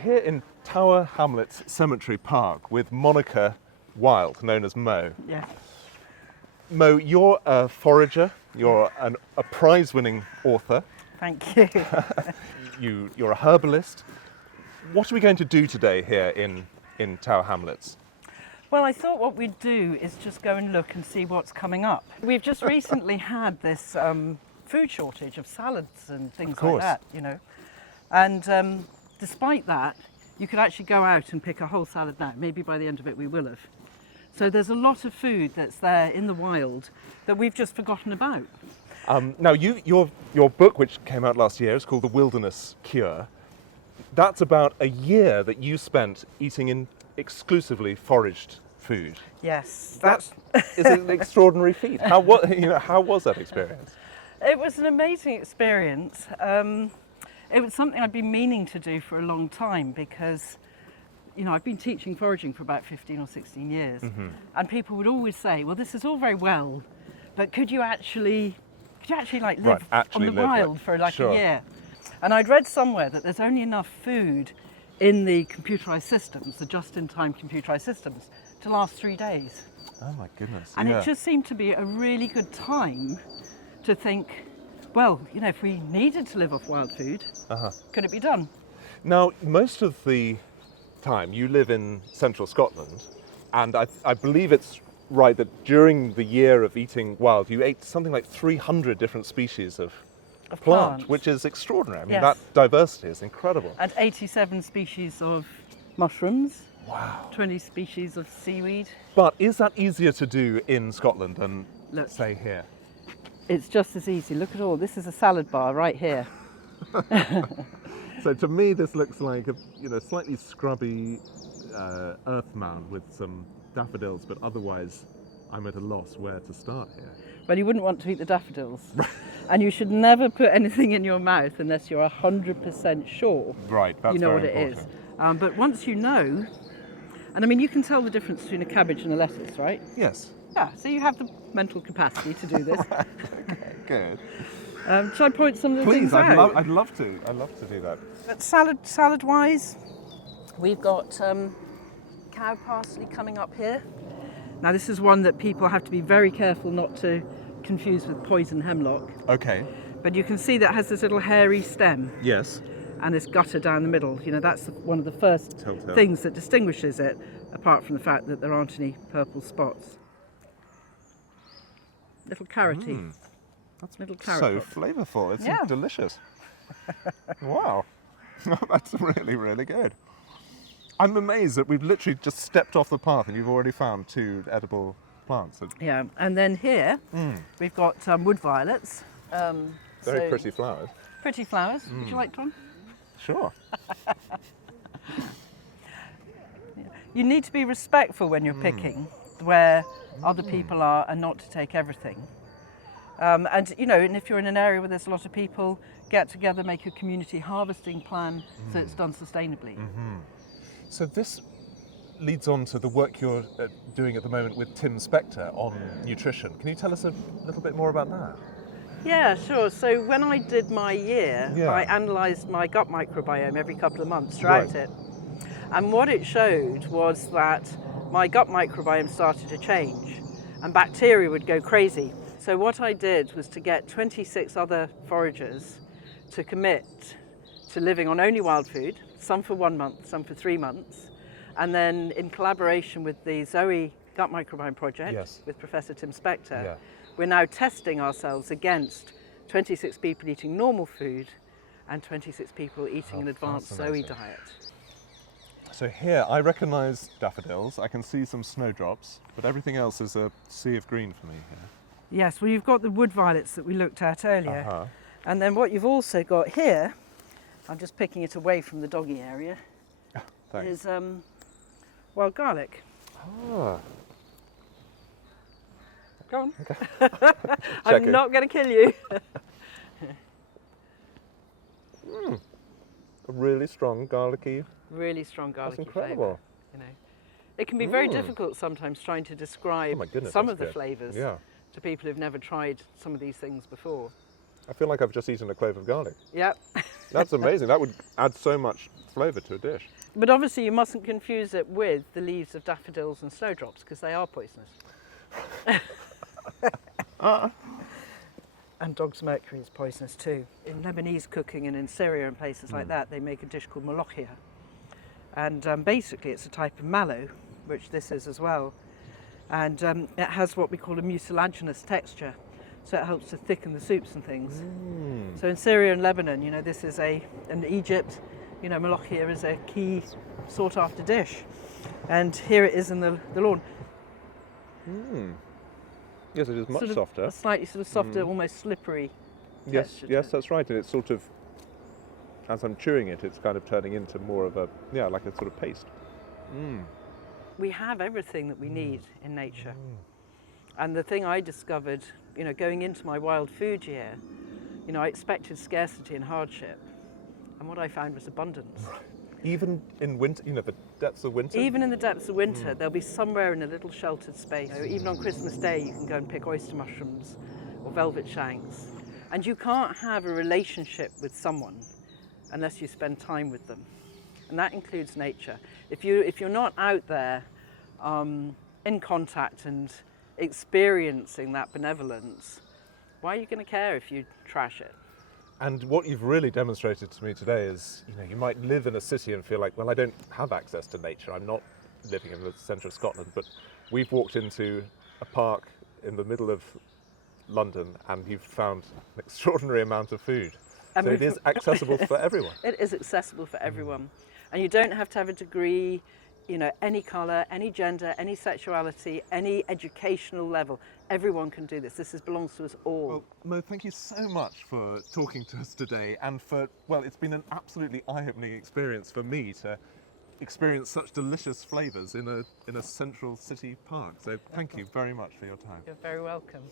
here in Tower Hamlets Cemetery Park with Monica Wilde, known as Mo. Yeah. Mo, you're a forager, you're a prize-winning author. Thank you. You're a herbalist. What are we going to do today here in Tower Hamlets? Well, I thought what we'd do is just go and look and see what's coming up. We've just recently had this food shortage of salads and things like that, you know. And despite that, you could actually go out and pick a whole salad now. Maybe by the end of it we will have. So there's a lot of food that's there in the wild that we've just forgotten about. Now, your book, which came out last year, is called The Wilderness Cure. That's about a year that you spent eating in exclusively foraged food. Yes, That is an extraordinary feat. How was that experience? It was an amazing experience. It was something I'd been meaning to do for a long time because, you know, I've been teaching foraging for about 15 or 16 years, and people would always say, "Well, this is all very well, but could you actually like live on the wild for like a year?" And I'd read somewhere that there's only enough food in the computerized systems, the just-in-time computerized systems, to last 3 days. Oh my goodness! And it just seemed to be a really good time to think, well, you know, if we needed to live off wild food, could it be done? Now, most of the time you live in central Scotland, and I believe it's right that during the year of eating wild, you ate something like 300 different species of plant, which is extraordinary. I mean, that diversity is incredible. And 87 species of mushrooms. Wow. 20 species of seaweed. But is that easier to do in Scotland than, say, here? It's just as easy. Look at all. This is a salad bar right here. So to me, this looks like a slightly scrubby earth mound with some daffodils, but otherwise I'm at a loss where to start here. Well, you wouldn't want to eat the daffodils. And you should never put anything in your mouth unless you're 100% sure that's you know what very it is. But once you know, and I mean, you can tell the difference between a cabbage and a lettuce, right? Yes. Yeah, so you have the mental capacity to do this. Okay, good. Shall I point some of the things out? Please, I'd love to. I'd love to do that. But salad-wise, we've got cow parsley coming up here. Now, this is one that people have to be very careful not to confuse with poison hemlock. Okay. But you can see that has this little hairy stem. Yes. And this gutter down the middle. You know, that's one of the first things that distinguishes it, apart from the fact that there aren't any purple spots. Little carroty. That's little carrot so pot. flavourful. It's delicious. Wow. That's really, really good. I'm amazed that we've literally just stepped off the path and you've already found 2 edible plants. Yeah, and then here we've got wood violets. Very pretty flowers. Pretty flowers. Would you like one? Sure. You need to be respectful when you're picking where other people are and not to take everything. And you know, and if you're in an area where there's a lot of people, get together, make a community harvesting plan so it's done sustainably. So this leads on to the work you're doing at the moment with Tim Spector on nutrition. Can you tell us a little bit more about that? Yeah, sure. So when I did my year, I analysed my gut microbiome every couple of months throughout it. And what it showed was that my gut microbiome started to change and bacteria would go crazy. So what I did was to get 26 other foragers to commit to living on only wild food, some for 1 month, some for 3 months. And then in collaboration with the Zoe Gut Microbiome Project with Professor Tim Spector, we're now testing ourselves against 26 people eating normal food and 26 people eating an advanced Zoe diet. So here I recognise daffodils, I can see some snowdrops, but everything else is a sea of green for me here. Yes, well, you've got the wood violets that we looked at earlier. And then what you've also got here, I'm just picking it away from the doggy area, is wild garlic. Go on. I'm not going to kill you. A really strong garlicky. Really strong garlicky flavour. That's incredible. You know, it can be very difficult sometimes trying to describe some of the flavours to people who've never tried some of these things before. I feel like I've just eaten a clove of garlic. Yep. That's amazing. That would add so much flavour to a dish. But obviously you mustn't confuse it with the leaves of daffodils and snowdrops, because they are poisonous. And dog's mercury is poisonous too. In Lebanese cooking and in Syria and places like that, they make a dish called molokhia. And basically it's a type of mallow, which this is as well. And it has what we call a mucilaginous texture. So it helps to thicken the soups and things. So in Syria and Lebanon, you know, this is in Egypt, you know, molokhia is a key sought after dish. And here it is in the lawn. Yes, it is much softer. A slightly sort of softer, almost slippery texture. Yes, that's right. And it's sort of, as I'm chewing it, it's kind of turning into more of a, like a sort of paste. We have everything that we need in nature. And the thing I discovered, you know, going into my wild food year, you know, I expected scarcity and hardship. And what I found was abundance. Right. Even in winter, you know, the depths of winter? Even in the depths of winter, there'll be somewhere in a little sheltered space. You know, even on Christmas Day, you can go and pick oyster mushrooms or velvet shanks. And you can't have a relationship with someone unless you spend time with them. And that includes nature. If you're not out there in contact and experiencing that benevolence, why are you going to care if you trash it? And what you've really demonstrated to me today is, you know, you might live in a city and feel like, well, I don't have access to nature. I'm not living in the centre of Scotland, but we've walked into a park in the middle of London and you've found an extraordinary amount of food. So it is accessible for everyone. It is accessible for everyone. And you don't have to have a degree, you know, any colour, any gender, any sexuality, any educational level. Everyone can do this. This belongs to us all. Well, Mo, thank you so much for talking to us today and for, well, it's been an absolutely eye-opening experience for me to experience such delicious flavours in a central city park. So thank you very much for your time. You're very welcome.